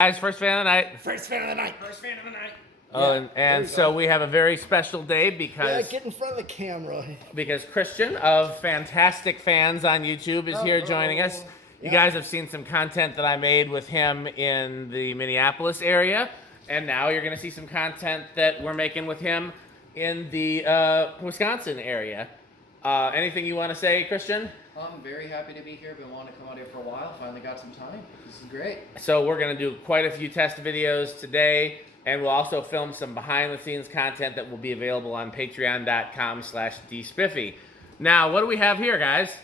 Guys, first fan of the night. First fan of the night. First fan of the night. Oh, and so we have a very special day because get in front of the camera. because Christian of Fantastic Fans on YouTube is here joining us. You guys have seen some content that I made with him in the Minneapolis area, and now you're going to see some content that we're making with him in the Wisconsin area. Anything you want to say, Christian? I'm very happy to be here. Been wanting to come out here for a while. Finally got some time. This is great. So we're going to do quite a few test videos today, and we'll also film some behind-the-scenes content that will be available on patreon.com/dspiffy. Now, what do we have here, guys?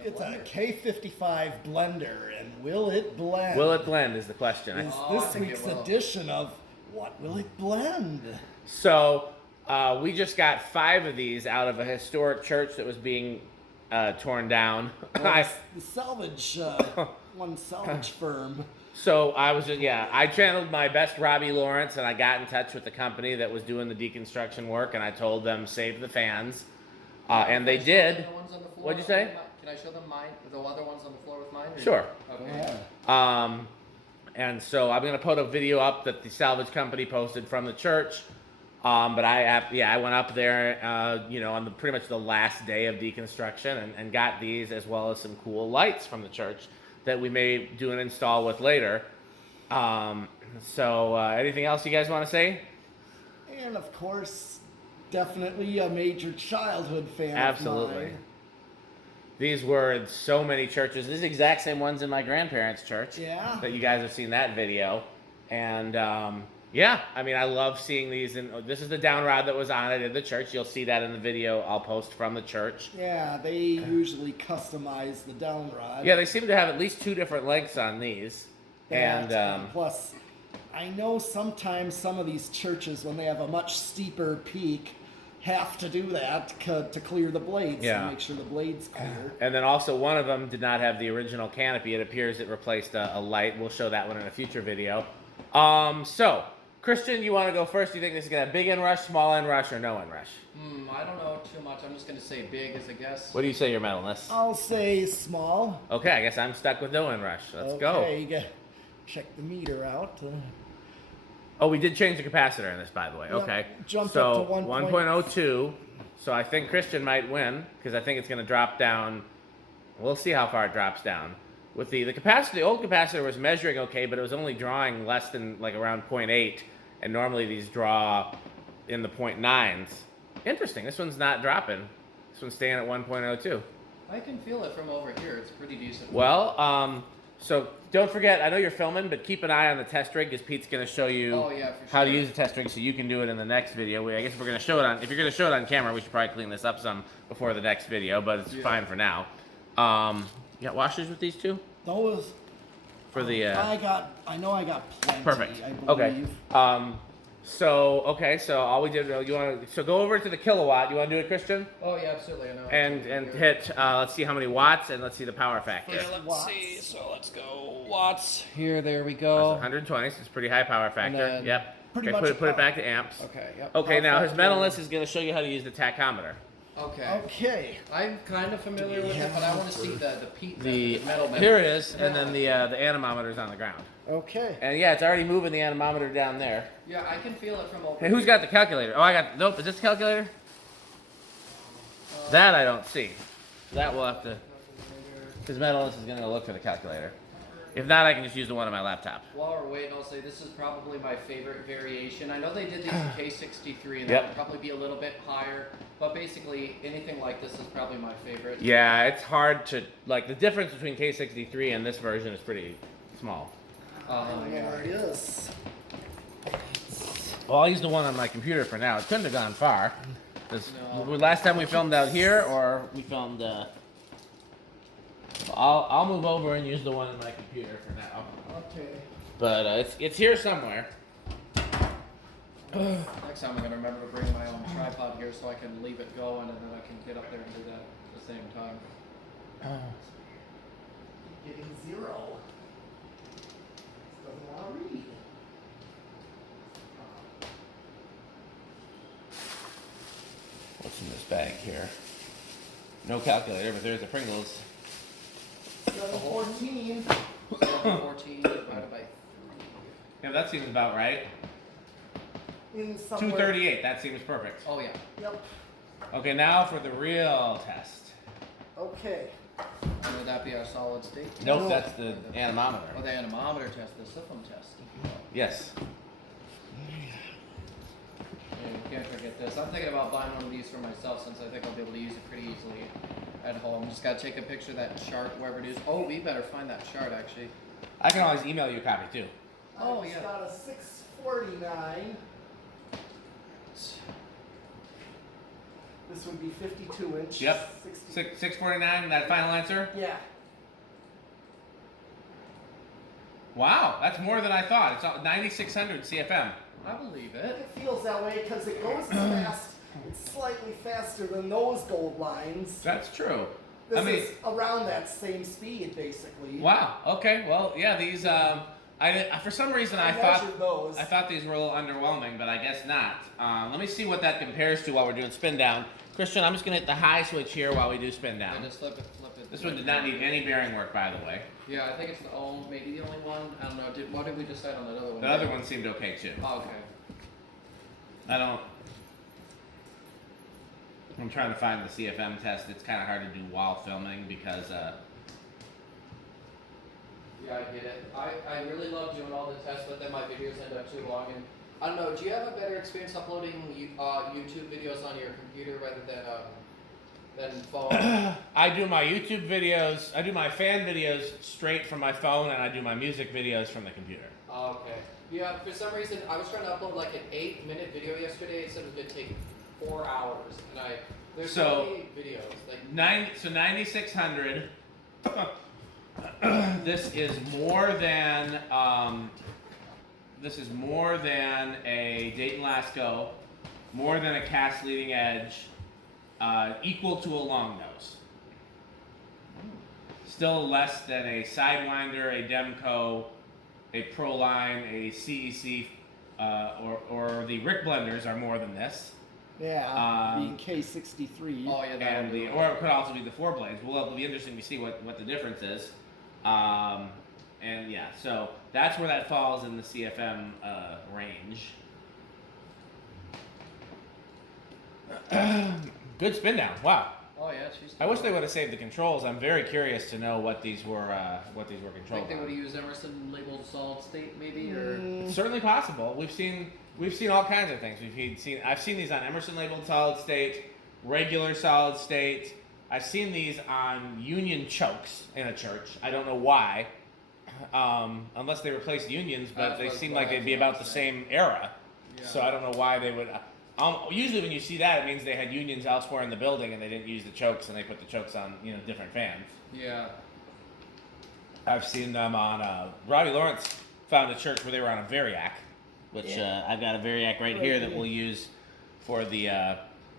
It's a K55 blender, and will it blend? Will it blend is the question. Is this week's edition of What Will It Blend? So we just got 5 of these out of a historic church that was being torn down. The salvage, one salvage firm. So I was I channeled my best Robbie Lawrence, and I got in touch with the company that was doing the deconstruction work, and I told them save the fans, and they did. What'd you say? Can I show them mine? The other ones on the floor with mine? Sure. Okay. And so I'm gonna put a video up that the salvage company posted from the church. But I went up there, on pretty much the last day of deconstruction and got these as well as some cool lights from the church that we may do an install with later. Anything else you guys want to say? And of course, definitely a major childhood fan. Absolutely. Of mine. These were in so many churches. These are the exact same ones in my grandparents' church. Yeah. That you guys have seen that video. And I love seeing these. And this is the down rod that was on it in the church. You'll see that in the video I'll post from the church. Yeah, they usually customize the down rod. Yeah, they seem to have at least 2 different lengths on these. And plus, I know sometimes some of these churches, when they have a much steeper peak, have to do that to clear the blades. Yeah. To make sure the blade's clear. And then also one of them did not have the original canopy. It appears it replaced a light. We'll show that one in a future video. So, Christian, you want to go first? Do you think this is going to have big inrush, small inrush, or no inrush? I don't know too much. I'm just going to say big as a guess. What do you say, your metalness? I'll say small. Okay, I guess I'm stuck with no inrush. Let's go. Okay, you gotta check the meter out. Oh, we did change the capacitor in this, by the way. Yep, Okay. jumped so up to 1.02. So I think Christian might win because I think it's going to drop down. We'll see how far it drops down. With the capacitor, the old capacitor was measuring okay, but it was only drawing less than around 0.8, and normally these draw in the 0.9s. Interesting. This one's not dropping. This one's staying at 1.02. I can feel it from over here. It's pretty decent. Well, so don't forget, I know you're filming, but keep an eye on the test rig because Pete's going to show you how to use the test rig so you can do it in the next video. I guess if you're going to show it on camera, we should probably clean this up some before the next video, but it's fine for now. You got washers with these two? Those. For the. I know I got plenty. Perfect. I believe. Okay. So all we did. So go over to the kilowatt. You want to do it, Christian? Oh yeah, absolutely. I know. And hit. Let's see how many watts, and let's see the power factor. Yeah, let's see. So let's go watts. There we That's go. 120. So it's pretty high power factor. then Yep. pretty Okay, much put it back to amps. Okay. Yep. Okay, now his factor. metalist is going to show you how to use the tachometer. Okay. Okay. I'm kind of familiar with it, but I want to see the metal. Here it is, and then the anemometer is on the ground. Okay. And yeah, it's already moving the anemometer down there. Yeah, I can feel it from over Hey, who's got the calculator? Oh, I got. Nope. Is this the calculator? That I don't see. That we'll have to. His metalist is going to look for the calculator. If not, I can just use the one on my laptop. While we're waiting, I'll say this is probably my favorite variation. I know they did these in K63, and Yep. that would probably be a little bit higher, but basically anything like this is probably my favorite. Yeah, it's hard to the difference between K63 and this version is pretty small. There it is. Well, I'll use the one on my computer for now. It couldn't have gone far. Last time we filmed out here, or we filmed. I'll move over and use the one on my computer for now. Okay. But it's here somewhere. Next time I'm going to remember to bring my own tripod here so I can leave it going, and then I can get up there and do that at the same time. Getting 0. Doesn't want to read. What's in this bag here? No calculator, but there's a Pringles. 714. 14 divided by 3. Yeah, that seems about right. In somewhere. 238. That seems perfect. Oh, yeah. Yep. Okay, now for the real test. Okay. And would that be our solid state? Nope, No. that's the Oh, anemometer. the anemometer test, the syphon test. Yes. And we can't forget this. I'm thinking about buying one of these for myself since I think I'll be able to use it pretty easily at home. Just gotta take a picture of that chart, wherever it is. Oh, we better find that chart actually. I can always email you a copy too. Oh, I've yeah. got a 649. This would be 52 inch. Yep. 60. 649. That final answer. Yeah. Wow, that's more than I thought. It's 9600 CFM. I believe It it. feels that way because it goes as fast. It's slightly faster than those gold lines. That's true. This I mean, is around that same speed, basically. wow. Okay. Well, yeah. These. For some reason I measured those. thought these were a little underwhelming, but I guess not. Let me see what that compares to while we're doing spin down. Christian, I'm just gonna hit the high switch here while we do spin Yeah, down. just flip it. This one did not need any bearing work, by the way. Yeah, I think it's maybe the only one. I don't know. What did we decide on that other one? The other one seemed okay too. Oh, okay. I'm trying to find the CFM test. It's kind of hard to do while filming because Yeah, I get it. I really love doing all the tests, but then my videos end up too long. And I don't know. Do you have a better experience uploading YouTube videos on your computer rather than phone? I do my YouTube videos, I do my fan videos straight from my phone, and I do my music videos from the computer. Oh, okay. Yeah, for some reason, I was trying to upload like an 8-minute video yesterday. It said it would take 4 hours, and there's so many videos. Like 9600. This is more than a Dayton Lasco, more than a cast leading edge, equal to a long nose. Still less than a Sidewinder, a Demco, a Proline, a CEC, or the Rick Blenders are more than this. Yeah, being K63. Oh yeah, that would be Or it could also be the 4 blades. Well, it'll be interesting to see what the difference is. And yeah, so that's where that falls in the CFM range. Good spin down. Wow. Oh yeah, she's. I wish they would have saved the controls. I'm very curious to know what these were controlled. Think they on. would have used Emerson labeled solid state maybe, or It's certainly possible. We've seen all kinds of things. I've seen these on Emerson labeled solid state, regular solid state. I've seen these on Union chokes in a church. I don't know why, unless they replaced Unions, but That's they what- seem what like I they'd be was about the gonna say. same era. Yeah. So I don't know why they would. Usually when you see that, it means they had Unions elsewhere in the building and they didn't use the chokes, and they put the chokes on different fans. yeah. I've seen them on. Robbie Lawrence found a church where they were on a Variac, which I've got a Variac right here that we'll use for the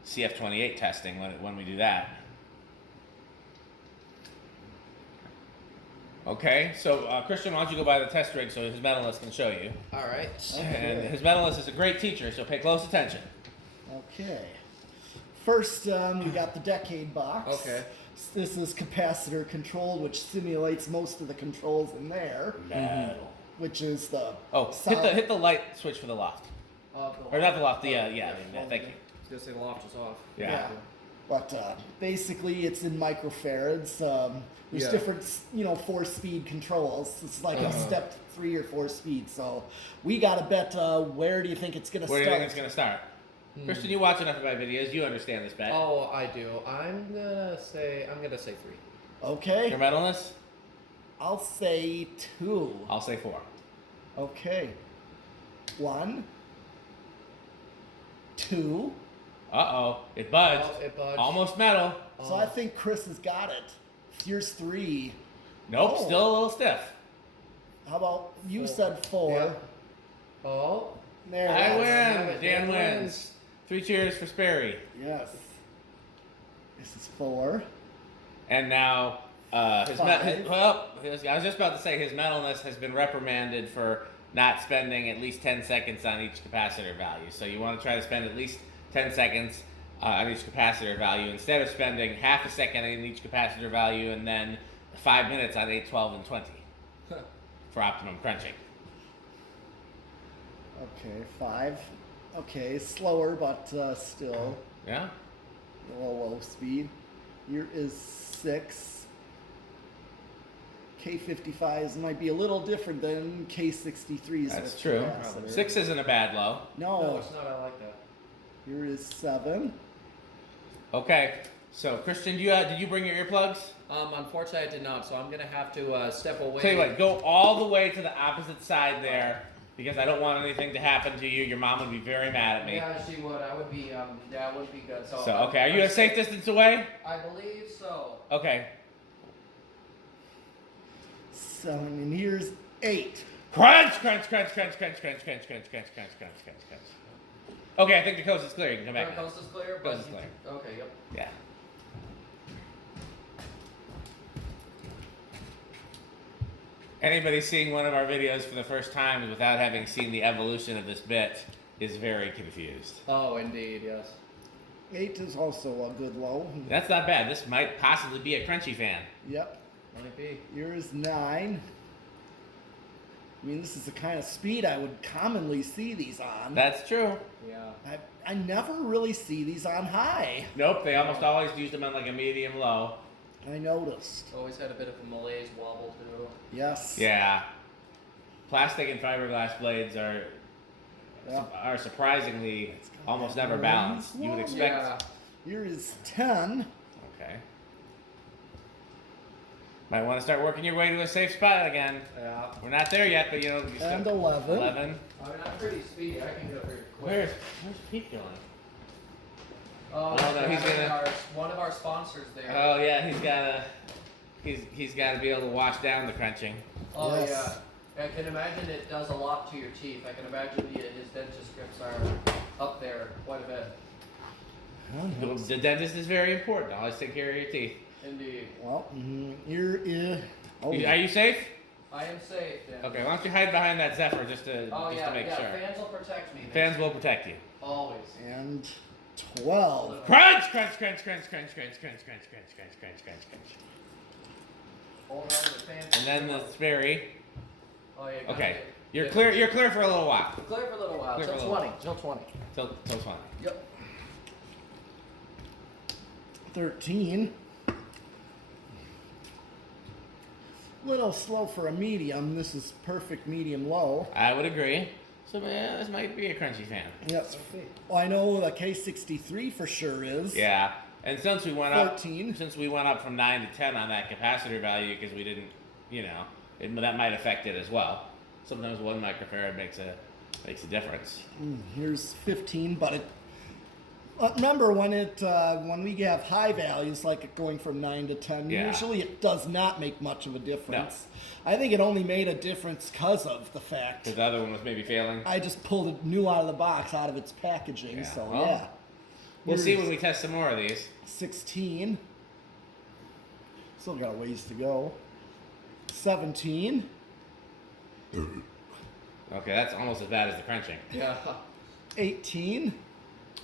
CF28 testing when we do that. Okay, so Christian, why don't you go by the test rig so his medalist can show you? All right. And his medalist is a great teacher, so pay close attention. Okay. First, we got the decade box. Okay. This is capacitor controlled, which simulates most of the controls in there, which is the. Hit the light switch for the loft, or not the loft. Thank you. I was gonna say the loft is off. Yeah. But basically, it's in microfarads. There's Yeah. different, 4-speed controls. It's like a step 3 or 4 speed. So we got to bet. Where do you think it's gonna Where start? do you think it's gonna start? Christian, you watch enough of my videos. You understand this bet. Oh, I do. I'm gonna say 3. Okay. Your medalist? I'll say 2. I'll say 4. Okay. 1, 2. It budged. Oh, it budged. Almost metal. So I think Chris has got it. Here's 3. Nope, Oh. still a little stiff. How about you 4. said 4? Yeah. Oh. There. I that's- win. Dan wins. 3 cheers for Sperry. Yes. This is 4. And now, I was 5. just about to say his metalness has been reprimanded for not spending at least 10 seconds on each capacitor value. So you want to try to spend at least 10 seconds on each capacitor value instead of spending half a second on each capacitor value and then 5 minutes on 8, 12, and 20 for optimum crunching. Okay, 5. Okay, slower, but still Yeah. low speed. Here is 6. K55s might be a little different than K63s. That's with true. capacitor. 6 isn't a bad low. No, No, it's not. I like that. here is 7. Okay. So, Christian, did you bring your earplugs? Unfortunately, I did not, so I'm gonna have to step away. Tell you what, go all the way to the opposite side there, because I don't want anything to happen to you. Your mom would be very mad at me. Yeah, she would. I would be. Yeah, it wouldn't be good. So. So, okay, are you a safe distance away? I believe so. Okay. 7, and here's 8. Crunch, crunch, crunch, crunch, crunch, crunch, crunch, crunch, crunch, crunch, crunch, crunch, crunch. Okay, I think the coast is clear. You can come back. The coast is clear. Coast is clear. Okay. Yep. Yeah. Anybody seeing one of our videos for the first time without having seen the evolution of this bit is very confused. Oh, indeed. Yes. 8 is also a good low. That's not bad. This might possibly be a crunchy fan. Yep. Might be. Here's 9. I mean, this is the kind of speed I would commonly see these on. That's true. Yeah. I never really see these on high. Nope, they almost always used them on like a medium low. I noticed. Always had a bit of a malaise wobble too. Yes. Yeah. Plastic and fiberglass blades are surprisingly almost never balanced. You would expect. Yeah. Here is 10. Okay. Might want to start working your way to a safe spot again. Yeah. We're not there yet, but you know. You And still, 11. 11. I mean, I'm pretty speedy. I can get pretty quick. Where's Pete going? Oh, no, he's gonna- one of our sponsors there. Oh yeah, he's gotta be able to wash down the crunching. Oh Yes. yeah. I can imagine it does a lot to your teeth. I can imagine his dentist scripts are up there quite a bit. The dentist is very important. Always take care of your teeth. Indeed. Well, here is. Oh, Are you safe? I am safe. Dan. Okay, why don't you hide behind that Zephyr just to Oh just yeah, to make yeah. sure. Fans will protect me. Fans will protect you. Always. and 12. Crunch, crunch, crunch, crunch, crunch, crunch, crunch, crunch, crunch, crunch, crunch, crunch, crunch. Hold on to the fans. And then the Sperry. Oh yeah. got Okay, it. you're clear. You're clear for a little while. Clear for a little while. Clear Till for a little 20. Till 20. Till 20. Yep. 13. Little slow for a medium. This is perfect medium low. I would agree. So yeah, this might be a crunchy fan. Yes. Well, I know the K63 for sure is. Yeah, and since we went 14. up, since we went up from 9 to 10 on that capacitor value, because we didn't, that might affect it as well. Sometimes 1 microfarad makes a difference. Here's 15, but it. Remember when we have high values like it going from 9 to 10, Yeah. usually it does not make much of a difference. I think it only made a difference because of the fact Because the other one was maybe failing. I just pulled it new out of the box, out of its packaging. Yeah. So Well, yeah, We'll see Here's when we test some more of these. 16. Still got a ways to go. 17. Okay, that's almost as bad as the crunching. Yeah. 18.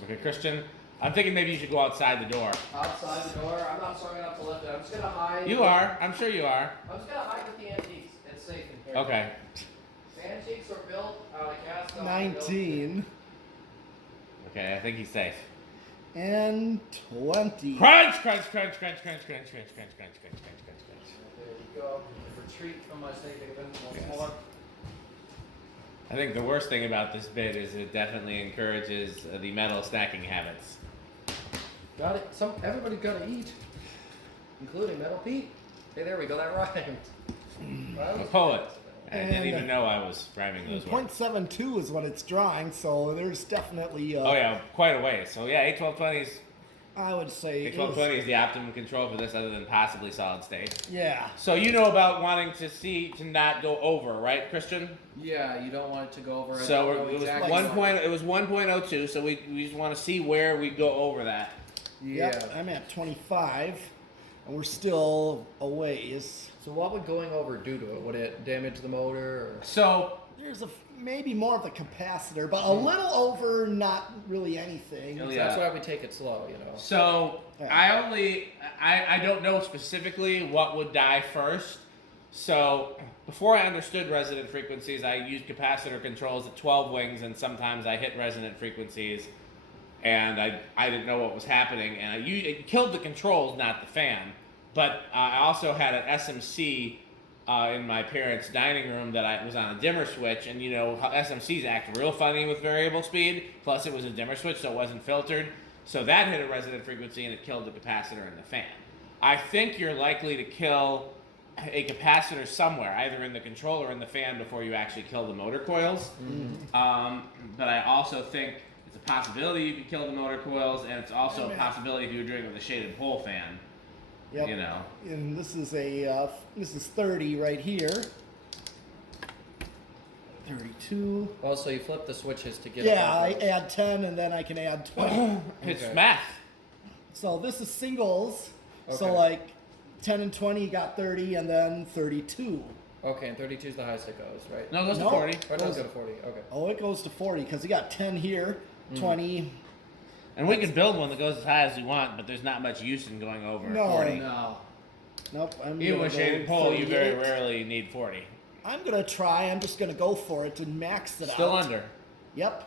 Okay, Christian, I'm thinking maybe you should go outside the door. Outside the door. I'm not strong enough to lift it. I'm just gonna hide. You are. I'm sure you are. I'm just gonna hide with the antiques. It's safe in here. Okay. The antiques are built out of cast iron. 19. Okay, I think he's safe. And 20. Crunch, crunch, crunch, crunch, crunch, crunch, crunch, crunch, crunch, crunch, crunch, crunch, crunch. There we go. Retreat from my safe haven once Yes. more. I think the worst thing about this bit is it definitely encourages the metal stacking habits. Got it. Everybody gotta eat, including Metal Pete. Hey, there we go. That rhymed. I'm a poet. I didn't even know I was rhyming those words. 0.72 is what it's drawing, so there's definitely. Oh yeah, quite a ways. So yeah, 81220 is I would say. 81220 is the optimum control for this, other than possibly solid state. Yeah. So you know about wanting to not go over, right, Christian? Yeah, you don't want it to go over. So I don't know it was exactly 1.02. So we just want to see where we go over that. Yeah. Yep, I'm at 25, and we're still a ways. So what would going over do to it? Would it damage the motor? Or? So There's maybe more of the capacitor, but a little over, not really anything. Oh, So yeah. that's why we take it slow, you know. So Yeah. I don't know specifically what would die first. So before I understood resonant frequencies, I used capacitor controls at 12 wings, and sometimes I hit resonant frequencies, and I didn't know what was happening, and it killed the controls, not the fan. But I also had an SMC in my parents' dining room that I was on a dimmer switch, and you know how SMCs act real funny with variable speed, plus it was a dimmer switch, so it wasn't filtered. So that hit a resonant frequency, and it killed the capacitor and the fan. I think you're likely to kill a capacitor somewhere, either in the controller or in the fan, before you actually kill the motor coils. But I also think it's a possibility you could kill the motor coils, and it's also a possibility if you were doing it with a shaded pole fan. Yep. You know. And this is this is 30 right here. 32. Oh, so you flip the switches to get. Yeah, I add 10 and then I can add 20. It's Okay. math. So this is singles. So Okay. like 10 and 20 you got 30 and then 32. Okay, and 32 is the highest it goes, right? No, it goes No. to 40. Or no, it goes to 40. Okay. Oh, it goes to 40 because you got 10 here, 20. And we can build one that goes as high as we want, but there's not much use in going over No. 40. No. Nope. I'm Even gonna with go shaded pole, you very 38. rarely need 40. I'm gonna try. I'm just gonna go for it and max it Still out. under. Yep.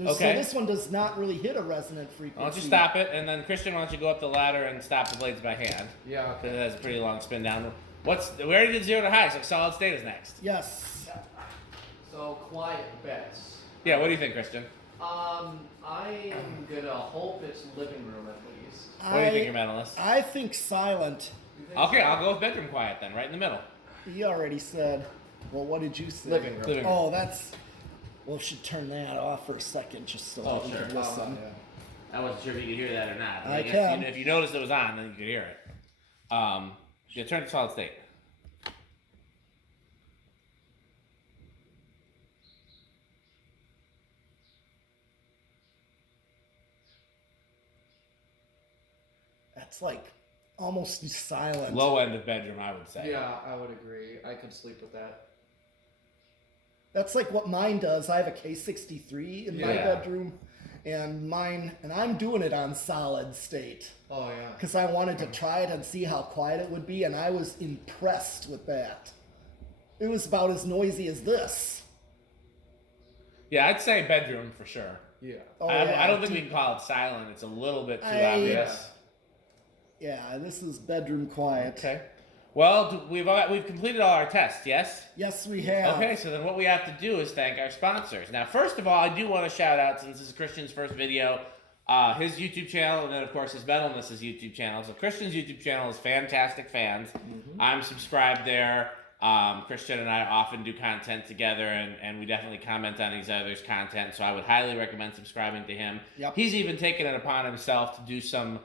Okay. So this one does not really hit a resonant frequency. Why don't you stop it, and then Christian, why don't you go up the ladder and stop the blades by hand? Yeah. Because it has a pretty long spin down. We already did 0 to high, so solid state is next. Yes. So quiet bets. Yeah, what do you think, Christian? I'm gonna hope it's living room at least. What do you think, your medalist? I think silent. You think Okay, so? I'll go with bedroom quiet then, right in the middle. You already said. Well, what did you say? Living room. Living room. Oh, that's. Well, we should turn that off for a second just so Oh, we sure. can listen. I wasn't sure if you could hear that or not. I guess, can. If you noticed it was on, then you could hear it. Yeah, turn to solid state. That's like almost silent. Low end of bedroom, I would say. Yeah, I would agree. I could sleep with that. That's like what mine does. I have a K63 in my Yeah. bedroom, and I'm doing it on solid state Oh yeah. because I wanted to try it and see how quiet it would be, and I was impressed with that. It was about as noisy as this. Yeah, I'd say bedroom for sure. Yeah. Oh, I don't think dude. we can call it silent. It's a little bit too I- obvious. Yeah, this is bedroom quiet. Okay. Well, we've completed all our tests, yes? Yes, we have. Okay, so then what we have to do is thank our sponsors. Now, first of all, I do want to shout out, since this is Christian's first video, his YouTube channel, and then, of course, his Metalness' YouTube channel. So Christian's YouTube channel is Fantastic Fans. I'm subscribed there. Christian and I often do content together, and we definitely comment on each other's content, so I would highly recommend subscribing to him. Yep. He's even taken it upon himself to do some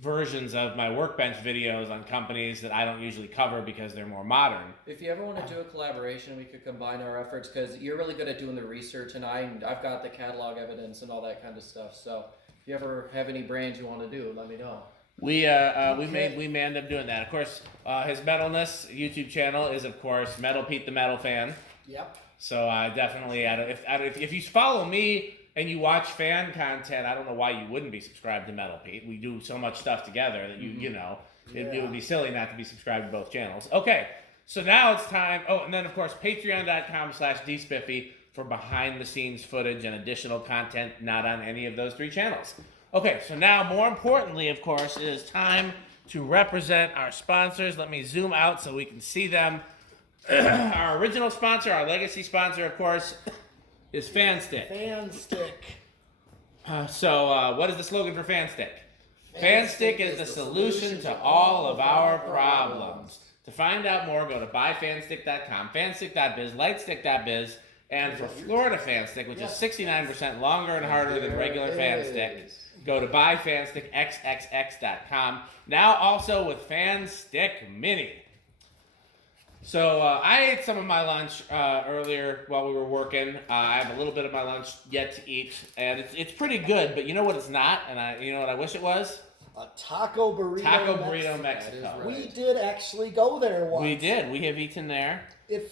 versions of my workbench videos on companies that I don't usually cover because they're more modern. If you ever want to do a collaboration, we could combine our efforts because you're really good at doing the research, and I've got the catalog evidence and all that kind of stuff. So if you ever have any brands you want to do, let me know. We may end up doing that. Of course, his Metalness YouTube channel is, of course, Metal Pete the Metal Fan. Yep. So definitely, if you follow me and you watch fan content, I don't know why you wouldn't be subscribed to Metal Pete. We do so much stuff together that it would be silly not to be subscribed to both channels. Okay, so now it's time. Oh, and then of course patreon.com/dspiffy for behind the scenes footage and additional content not on any of those 3 channels. Okay, so now more importantly, of course, it is time to represent our sponsors. Let me zoom out so we can see them. Our original sponsor, our legacy sponsor, of course, is FanStick. FanStick. So what is the slogan for FanStick? FanStick is the solution to all of our problems. To find out more, go to buyfanstick.com, fanstick.biz, lightstick.biz, and for Florida FanStick, which is 69% longer and harder than regular FanStick, go to buyfanstickxxx.com. Now also with FanStick Mini. So I ate some of my lunch earlier while we were working. I have a little bit of my lunch yet to eat, and it's pretty good. But you know what it's not, and you know what I wish it was? A taco burrito. Taco burrito Mexico. Mexico. That is right. We did actually go there once. We did. We have eaten there. It